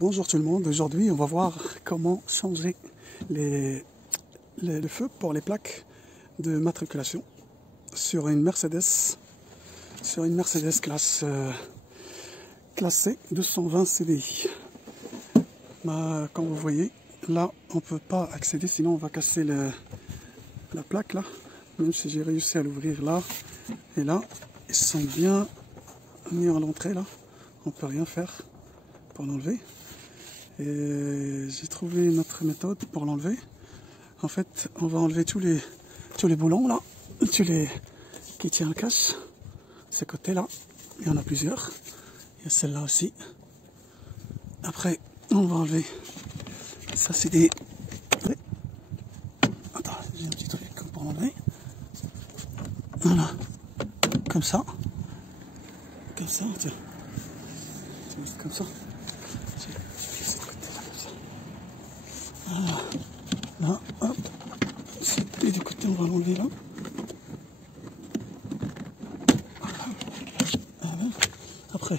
Bonjour tout le monde, aujourd'hui on va voir comment changer le feu pour les plaques de matriculation sur une Mercedes classe C 220 CDI. Comme vous voyez, là on ne peut pas accéder, sinon on va casser la plaque là. Même si j'ai réussi à l'ouvrir là et là, ils sont bien mis à l'entrée là, on ne peut rien faire pour l'enlever. Et j'ai trouvé une autre méthode pour l'enlever. En fait, on va enlever tous les boulons là, qui tiennent le cache. Ces côtés-là, il y en a plusieurs. Il y a celle-là aussi. Après, on va enlever. Ça, c'est des. Attends, j'ai un petit truc pour l'enlever. Voilà, comme ça. Comme ça, tiens. Comme ça. Voilà. Là, hop. Et du côté, on va l'enlever là. Voilà. Après,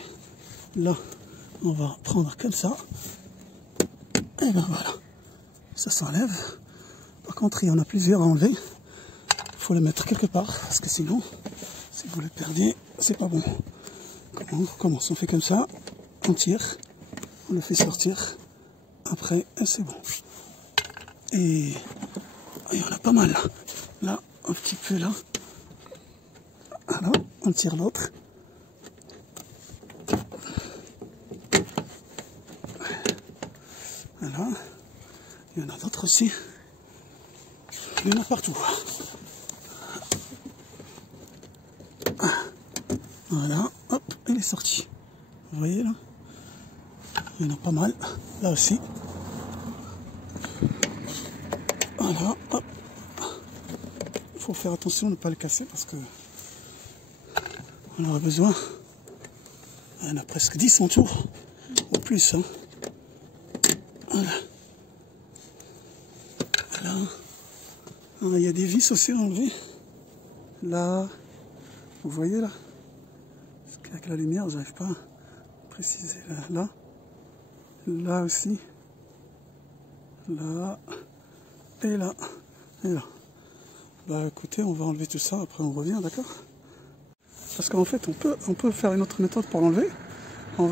là, on va prendre comme ça. Et ben voilà. Ça s'enlève. Par contre, il y en a plusieurs à enlever. Il faut les mettre quelque part. Parce que sinon, si vous les perdez, c'est pas bon. On commence, on fait comme ça. On tire. On le fait sortir. Après, et c'est bon. Et il y en a pas mal là. Là, un petit peu là. Alors, on tire l'autre. Voilà. Il y en a d'autres aussi. Il y en a partout. Voilà. Hop, il est sorti. Vous voyez là? Il y en a pas mal. Là aussi. Voilà, hop. Il faut faire attention de ne pas le casser parce que on aura besoin. Il y en a presque 10 en tout, ou plus. Hein. Voilà. Voilà. Ah, il y a des vis aussi à enlever. Là, vous voyez là? Parce qu'avec la lumière, j'arrive pas à préciser. Là, là aussi. Là. Et là, et là. Bah écoutez, on va enlever tout ça, après on revient, d'accord? Parce qu'en fait, on peut faire une autre méthode pour l'enlever. On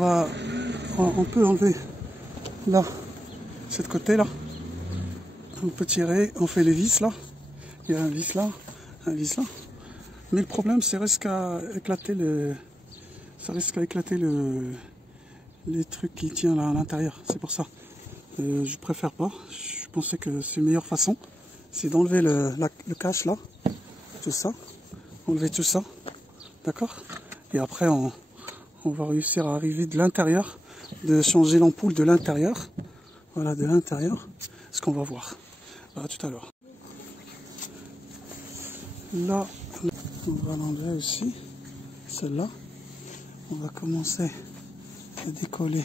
peut enlever là, cette côté là. On peut tirer, on fait les vis là. Il y a un vis là, un vis là. Mais le problème, c'est risque à éclater les trucs qui tiennent là à l'intérieur. C'est pour ça. Je préfère pas. Je pensais que c'est une meilleure façon. C'est d'enlever le cache là. Tout ça. Enlever tout ça. D'accord? Et après, on va réussir à arriver de l'intérieur. De changer l'ampoule de l'intérieur. Voilà, de l'intérieur. Ce qu'on va voir. À tout à l'heure. Là, on va l'enlever aussi. Celle-là. On va commencer à décoller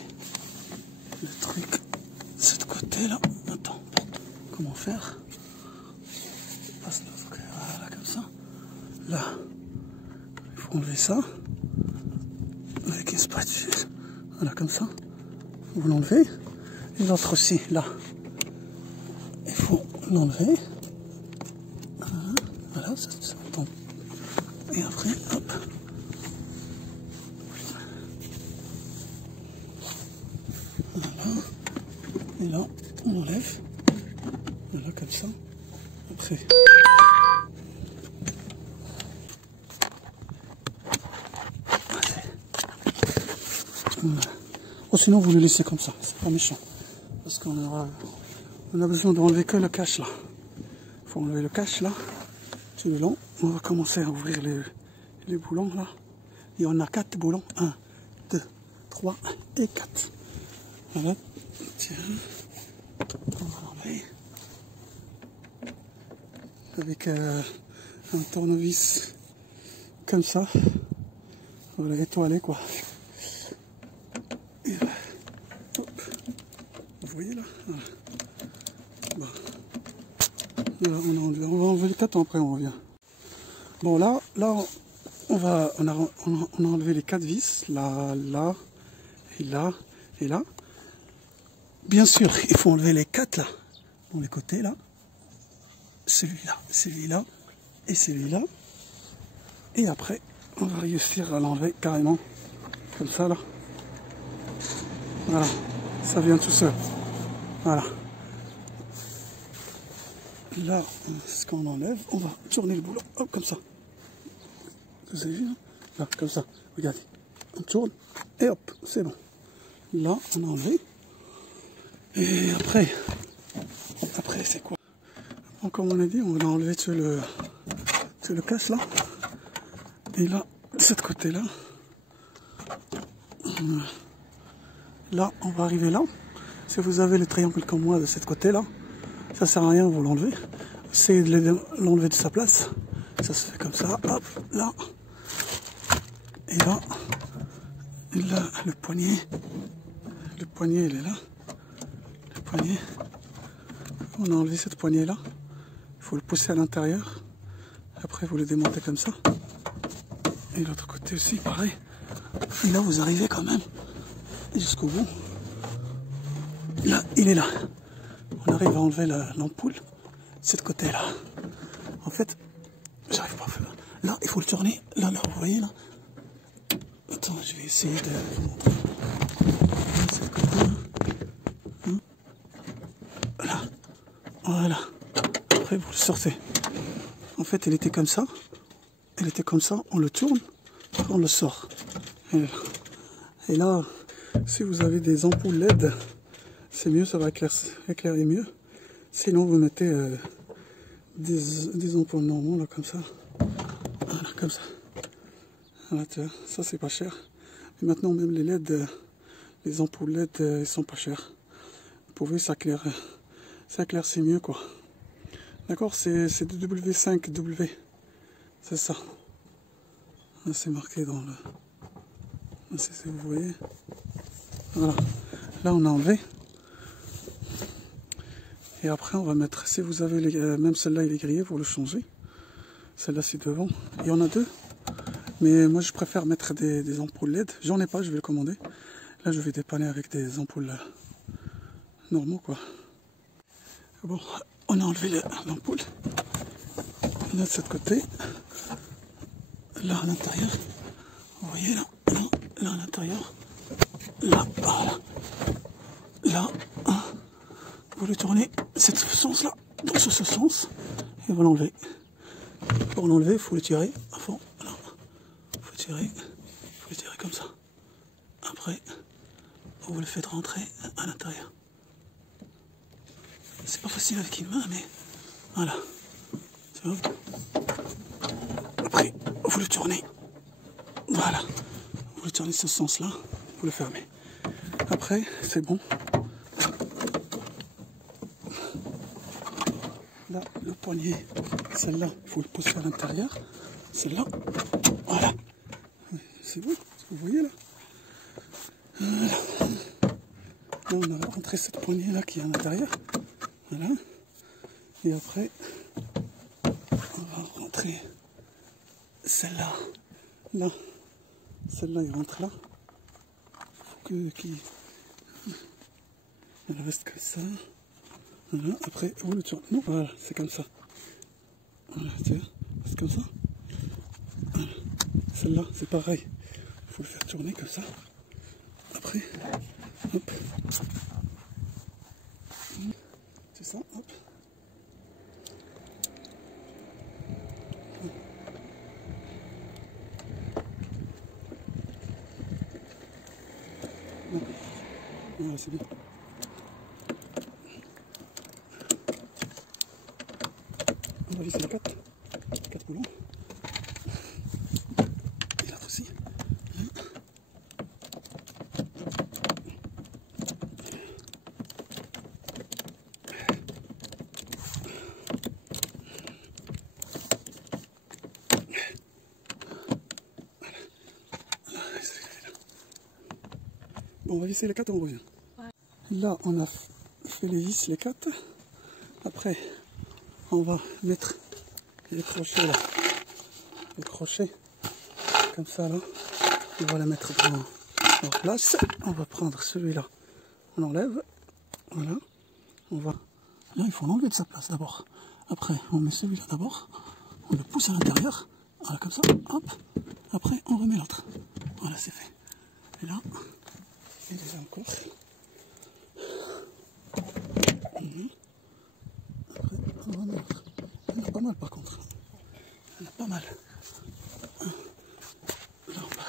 le truc de ce côté là. Attends, comment faire? Voilà, comme ça. Là, il faut enlever ça. Avec une spatule. Voilà, comme ça. Vous l'enlevez. Et l'autre aussi, là. Il faut l'enlever. Voilà, ça tombe. Et après, hop. Voilà. Et là, on enlève. Voilà, comme ça. Après. Voilà. Oh, sinon, vous le laissez comme ça. C'est pas méchant. Parce qu'on a besoin d'enlever que le cache là. Il faut enlever le cache là. Tout le long. On va commencer à ouvrir les boulons là. Il y en a 4 boulons. 1, 2, 3 et 4. Voilà. Tiens. On va l'enlever. Avec un tournevis comme ça. Voilà, étoilé quoi. Et là. Hop. Vous voyez là? Voilà. Bon. Voilà, on va enlever les 4 après on revient. Bon là on a enlevé les 4 vis, là, là, et là, et là. bien sûr, il faut enlever les 4 là, dans les côtés là. Celui-là, celui-là et celui-là. Et après, on va réussir à l'enlever carrément, comme ça là. Voilà, ça vient tout seul. Voilà. Là, ce qu'on enlève, on va tourner le boulot, hop, comme ça. Vous avez vu, hein? Là, comme ça, regardez. On tourne, et hop, c'est bon. Là, on a enlevé. Et après c'est quoi? Bon, comme on a dit, on va enlever tout le cache là. Et là, de ce côté-là, là, on va arriver là. Si vous avez le triangle comme moi de ce côté-là, ça sert à rien, vous l'enlevez. Essayez de l'enlever de sa place. Ça se fait comme ça, hop, là. Et là, le poignet, il est là. Le poignet, on a enlevé cette poignée-là. Il faut le pousser à l'intérieur. Après, vous le démontez comme ça. Et l'autre côté aussi, pareil. Et là, vous arrivez quand même jusqu'au bout. Là, il est là. On arrive à enlever l'ampoule de ce côté-là. En fait, j'arrive pas à faire. Là, il faut le tourner. Là, vous voyez, là. Attends, je vais essayer de vous montrer. De ce côté-là. Là. Voilà. Après, vous le sortez. En fait, il était comme ça. Il était comme ça. On le tourne. On le sort. Et là, si vous avez des ampoules LED, c'est mieux, ça va éclairer mieux. Sinon, vous mettez des ampoules normaux, là, comme ça. Voilà, comme ça. Voilà, tu vois, ça, c'est pas cher. Et maintenant, même les LED, les ampoules LED, ils sont pas chers. Vous pouvez, ça éclaircit mieux, quoi. D'accord, c'est W5W. C'est ça. C'est marqué dans le... Si vous voyez. Voilà. Là, on a enlevé. Et après, on va mettre... Si vous avez... même celle-là, il est grillé pour le changer. Celle-là, c'est devant. Il y en a 2. Mais moi, je préfère mettre des ampoules LED. J'en ai pas, je vais le commander. Là, je vais dépanner avec des ampoules normaux, quoi. Bon, on a enlevé l'ampoule. On a de cet côté. Là, à l'intérieur. Vous voyez, là à l'intérieur. Là, voilà. Là, vous le tournez cette sens-là, dans ce sens, et vous l'enlevez. Pour l'enlever, il faut le tirer à fond. Il faut le tirer comme ça. Après, vous le faites rentrer à l'intérieur. C'est pas facile avec une main, mais voilà. Tu vois. Après, vous le tournez. Voilà. Vous le tournez ce sens-là, vous le fermez. Après, c'est bon. Là, le poignet, celle-là, il faut le pousser à l'intérieur. Celle-là, voilà. C'est bon, vous voyez là. Voilà. Là, on a rentré cette poignée-là qui est à l'intérieur. Voilà. Et après, on va rentrer celle-là. Là. Celle-là, il rentre là. Il faut elle reste comme ça. Voilà. Après, vous le tournez. Non, voilà, c'est comme ça. Voilà, tu vois, c'est comme ça. Voilà. Celle-là, c'est pareil. Il faut le faire tourner comme ça. Après, hop. C'est ça, hop. Voilà, c'est bien. On va visser les 4 boulons. Et l'autre aussi. Bon, on va visser les 4 et on revient. Ouais. Là, on a fait les vis, les 4. Après, on va mettre les crochets là. Les crochets, comme ça là. On va les mettre en place. On va prendre celui-là. On enlève. Voilà. On va... Là, il faut l'enlever de sa place d'abord. Après, on met celui-là d'abord. On le pousse à l'intérieur. Voilà, comme ça. Hop. Après, on remet l'autre. Voilà, c'est fait. Et là, et déjà encore. Après, on remet l'autre. Il y en a pas mal par contre. Il y en a pas mal. Là, on va.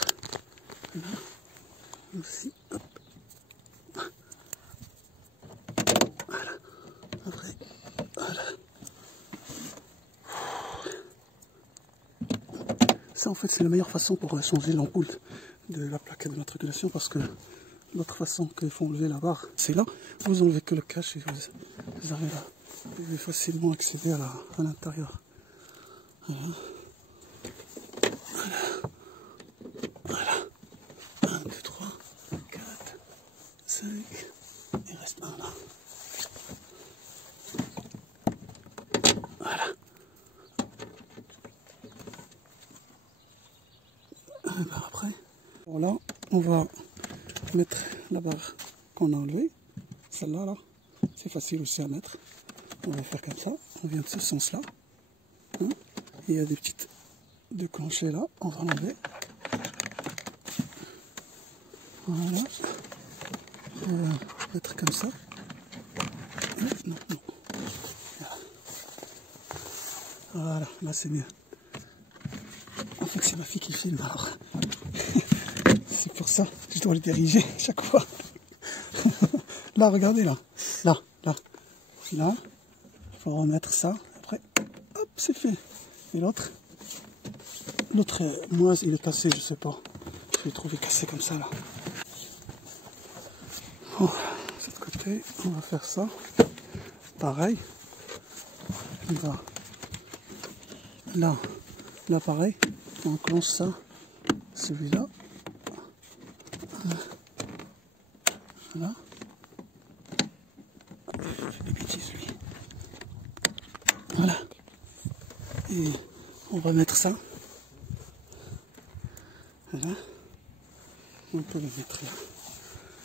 Là, aussi. Hop. Voilà. Après, voilà. Ça, en fait, c'est la meilleure façon pour changer l'ampoule de la plaque d'immatriculation parce que l'autre façon qu'il faut enlever la barre, c'est là. Vous enlevez que le cache et vous arrivez là. Vous pouvez facilement accéder à l'intérieur. Voilà. Voilà. 1, 2, 3, 4, 5. Il reste un là. Voilà. Et ben après, voilà, on va mettre la barre qu'on a enlevée. Celle-là, là, c'est facile aussi à mettre. On va faire comme ça. On vient de ce sens-là. Hein. Il y a des petites déclenchées là. On va l'enlever. Voilà. On va mettre comme ça. Non, non. Voilà, là c'est mieux. En fait, c'est ma fille qui filme alors. C'est pour ça que je dois le diriger chaque fois. Là, regardez là. Là. Là, il faut remettre ça. Après, hop, c'est fait. Et l'autre, moi, il est cassé, je sais pas. Je l'ai trouvé cassé comme ça là. Bon, de cet côté, on va faire ça. Pareil. On va là pareil. On enclenche ça. Celui-là. Voilà. Je fais des bêtises lui. Voilà. Et on va mettre ça. Voilà. On peut le mettre là.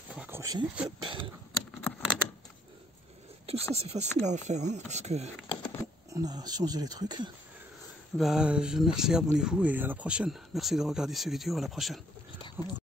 Pour accrocher. Hop. Tout ça c'est facile à faire hein, parce que on a changé les trucs. Bah, je vous remercie, abonnez-vous et à la prochaine. Merci de regarder ces vidéos, à la prochaine. Au revoir.